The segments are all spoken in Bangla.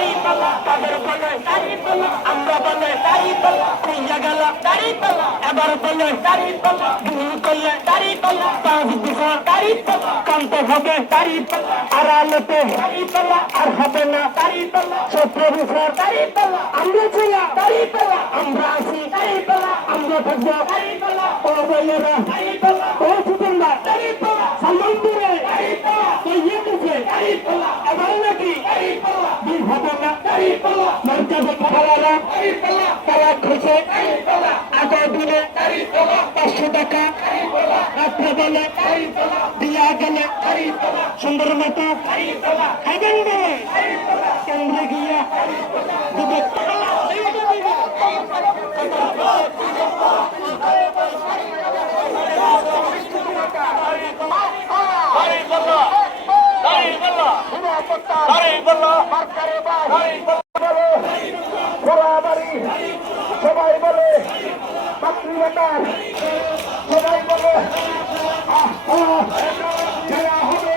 দাড়িপাল্লা তাদের বলে দাড়িপাল্লা আমরা বলে দাড়িপাল্লা কইয়া গেল দাড়িপাল্লা এবার বলে দাড়িপাল্লা ভুল করলে দাড়িপাল্লা পাঁচ বছর দাড়িপাল্লা কানতে হবে দাড়িপাল্লা আড়ালেতে দাড়িপাল্লা আর হবে না দাড়িপাল্লা 17 বছর দাড়িপাল্লা আমরা ছিল দাড়িপাল্লা আমরা আছি দাড়িপাল্লা আমরা থাকবো দাড়িপাল্লা ও ভাইয়েরা দাড়িপাল্লা ও ফুটুল্লা দাড়িপাল্লা সালমান করে দাড়িপাল্লা কইয়া গেছে দাড়িপাল্লা এবার নাকি দাড়িপাল্লা দিন হবে না দাড়িপাল্লা মর্যাদা খাওয়ারা দাড়িপাল্লা তারা খুঁজে দাড়িপাল্লা আগের দিনে দাড়িপাল্লা 500 টাকা দাড়িপাল্লা রাত্রে বেলা দাড়িপাল্লা দিয়া গেলে দাড়িপাল্লা সুন্দর মতো দাড়িপাল্লা খাবেন না দাড়িপাল্লা কেন্দ্রে গিয়া দাড়িপাল্লা সবাই বলে মাতৃভাষার সবাই বলে খেলা হবে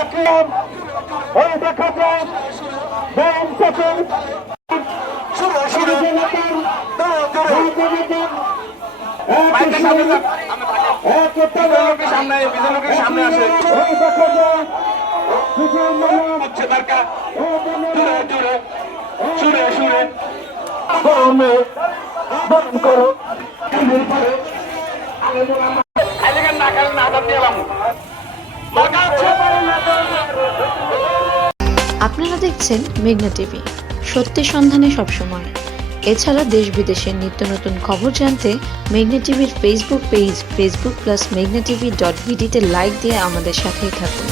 এখন হয়ে দেখা যায় ব্যায়াম থেকে সামনে আসে সুরে সুরে বরণ করো আপনারা দেখছেন মেঘনা টিভি, সত্যি সন্ধানে সবসময়। এছাড়া দেশ বিদেশের নিত্য নতুন খবর জানতে মেঘনা টিভির ফেসবুক পেজ facebook+meghna tv.bd তে লাইক দিয়ে আমাদের সাথেই থাকুন।